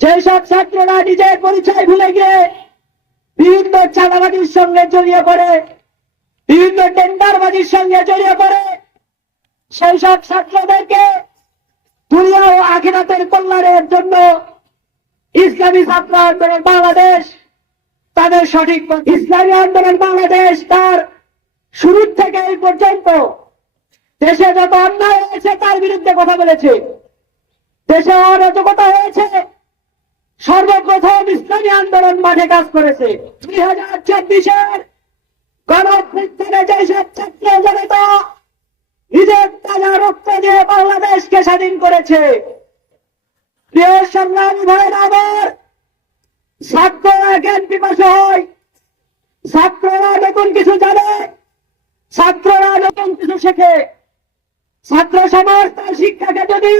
যেসব ছাত্ররা নিজের পরিচয় ভুলে গিয়ে বিভিন্ন চাঁদাবাজির সঙ্গে জড়িয়ে পড়ে, বিভিন্ন টেন্ডারবাজির সঙ্গে জড়িয়ে পড়ে, সেই সব ছাত্রদেরকে দুনিয়া ও আখিরাতের কল্যাণের জন্য ইসলামী ছাত্র আন্দোলন বাংলাদেশ, তাদের সঠিক ইসলামী আন্দোলন বাংলাদেশ তার শুরুর থেকে এই পর্যন্ত দেশে যত অন্যায় হয়েছে তার বিরুদ্ধে কথা বলেছে। দেশে অরাজকতা হয়েছে সর্বপ্রথম ইসলামী আন্দোলন মাঠে কাজ করেছে। দুই হাজার চব্বিশের গণঅভ্যুত্থানে যেসব ছাত্র জনতা নিজের তাজা রক্ত দিয়ে বাংলাদেশকে স্বাধীন করেছে। প্রিয় সংগ্রামী ভাইয়ের আমার ছাত্ররা জ্ঞান পিপাসু হয়। ছাত্ররা নতুন কিছু জানে ছাত্ররা নতুন কিছু শেখে। ছাত্র সমাজ তার শিক্ষাকে যদি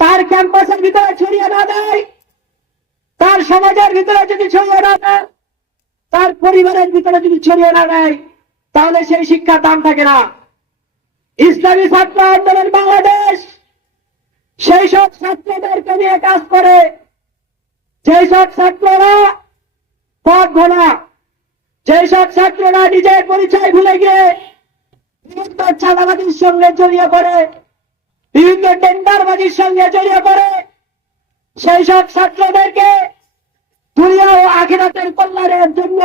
তার ক্যাম্পাসের ভিতরে ছড়িয়ে না দেয় তার সমাজের ভিতরে যদি ছড়িয়ে না দেয়, তার পরিবারের ভিতরে যদি ছড়িয়ে না দেয়, তাহলে সেই শিক্ষার দাম থাকে না। ইসলামী ছাত্র আন্দোলন বাংলাদেশ সেই সব ছাত্রদেরকে নিয়ে কাজ করে। সেই সব ছাত্ররা পথ ঘোলা সেই সব ছাত্ররা নিজের পরিচয় ভুলে গিয়ে বিভিন্ন চাঁদাবাজির সঙ্গে জড়িয়ে পড়ে, বিভিন্ন টেন্ডারবাজির সঙ্গে জড়িয়ে পড়ে, সেই সব ছাত্রদেরকে দুনিয়া ও আখিরাতের কল্যাণের জন্য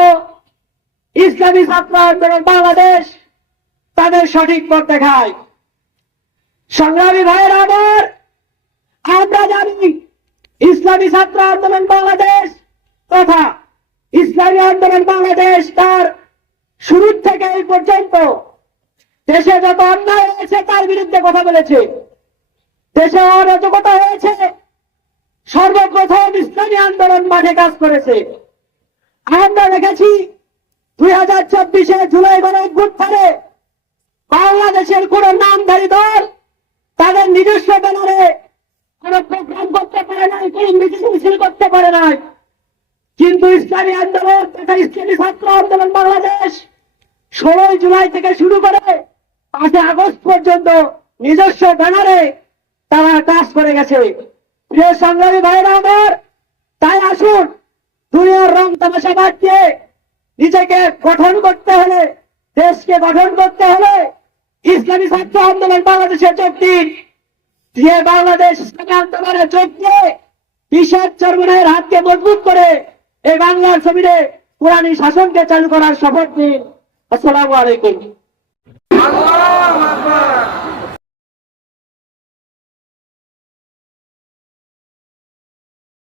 ইসলামী ছাত্র আন্দোলন বাংলাদেশ তাদের সঠিক পথ দেখায়। সংগ্রামী ভাইয়ের আমার, আমরা জানি ইসলামী ছাত্র আন্দোলন বাংলাদেশ তথা ইসলামী আন্দোলন বাংলাদেশ তার শুরুর থেকে এই পর্যন্ত দেশে যত অন্যায় হয়েছে তার বিরুদ্ধে কথা বলেছে। দেশে অরাজকতা হয়েছে আন্দোলন মাঠে কাজ করেছে। আমরা দেখেছি দুই হাজার চব্বিশে জুলাই গণ অভ্যুত্থানে বাংলাদেশের কোন নামধারী দল তাদের নিজস্ব ব্যানারে কোন প্রোগ্রাম করতে পারে নাই, কোন মিছিল করতে পারে নাই। কিন্তু ইসলামী আন্দোলন তথা ইসলামী ছাত্র আন্দোলন বাংলাদেশ ষোলোই জুলাই থেকে শুরু করে পাঁচই আগস্ট পর্যন্ত নিজস্ব ব্যানারে তারা কাজ করে গেছে। প্রিয় সংগ্রামী ভাইরা আমার তাই আসুন, দুনিয়ার রং তামাশা বাদ দিয়ে নিজেকে গঠন করতে হলে, দেশকে গঠন করতে হলে ইসলামী ছাত্র আন্দোলন বাংলাদেশের যোগ দিন। দিয়ে বাংলাদেশ ইসলামী আন্দোলনে যোগ দিয়ে বিশেষ চর্মনের হাতকে মজবুত করে এই বাংলার ছবিতে কোরআনী শাসনকে চালু করার শপথ দিন আসসালামু আলাইকুম।